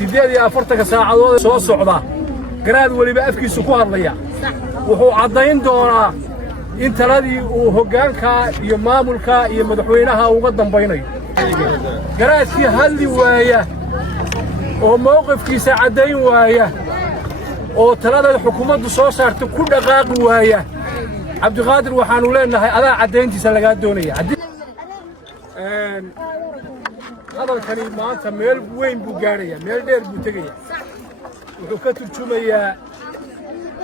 48 saacadood soo socda garaad waliba afkiisu ku hadlaya wuxuu cadayn doonaa in taladii uu hoggaanka iyo maamulka iyo madaxweynaha uga dambaynayo garaadkii hadli waaya oo mowqifkiisa cadayn waaya oo talada xukuumaddu soo saartay ku dhaqaaqi waaya cabdiqaadir waxaanu leenahay adaa cadayntiisa laga doonaya hadalkani maanta meel weyn buu gaaraya meel dheer buu tegaya wuxuu ka turjumayaa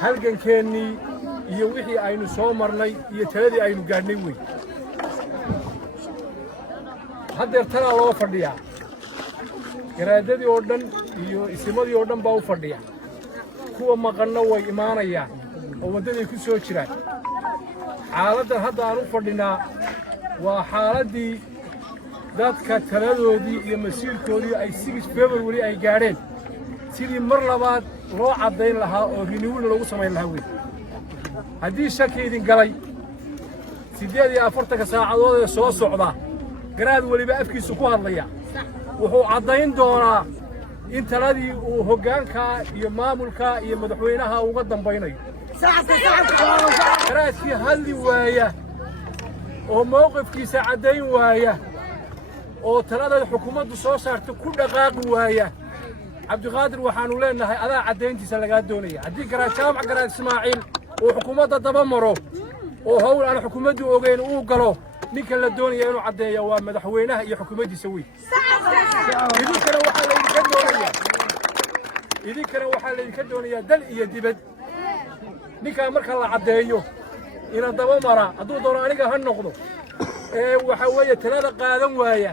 halgankeennii iyo wixii aynu soo marnay iyo taladii aynu gaadhnay weyn haddeer talaa loo fadhiyaa garaadadii oo dhan iyo isimadii oo dhan baa u fadhiya kuwa maqanna way imaanayaan oo waddaday ku soo jiraan xaaladdan hadda aan u fadhinaa waa xaaladdii dadka taladoodii iyo masiirkoodii ay 6 February ay gaadheen sidii mar labaad loo cadayn lahaa oo renewal lagu samayn lahaa weyn haddii shaki idin galay 48 saacadood soo socda garaad waliba afkiisu ku hadlaya wuxuu cadayn doonaa in taladii uu hoggaanka iyo maamulka iyo madaxweynaha uga dambaynayo garaadkii hadli waaya oo mowqifkiisa cadayn waaya oo talada xukuumaddu soo saartay ku dhaqaaqi waaya cabdiqaadir waxaanu leenahay adaa cadayntiisa laga doonaya haddii garaad jaamac garaad Ismaaciil oo xukuumadda daba maro oo hawl aan xukuumaddu ogeyn uu galo ninka la doonaya inuu cadeeyo waa madaxweynaha iyo xukuumaddiisa weyn idinkana waxaa laydinka doonayaa dal iyo dibad ninkaa marka la cadeeyo ina daba mara hadduu doono aniga ha noqdo waxa weeye talada qaadan waaya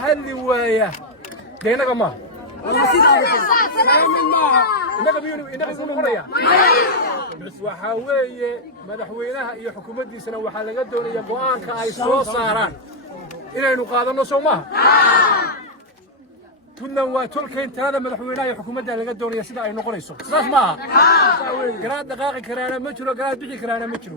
hadli waaya deenaga maaha waxaa weeye madaxweynaha iyo xukuumaddiisana waxaa laga doonaya go'aanka ay soo saaraan inaynu qaadanno soo maaha tudnan waa tolkayn talada madaxweynaha iyo xukuumadda laga doonaya sida ay noqonayso sidaas maaha garaad dhaqaaqi karaana ma jiro garaad bixi karaana ma jiro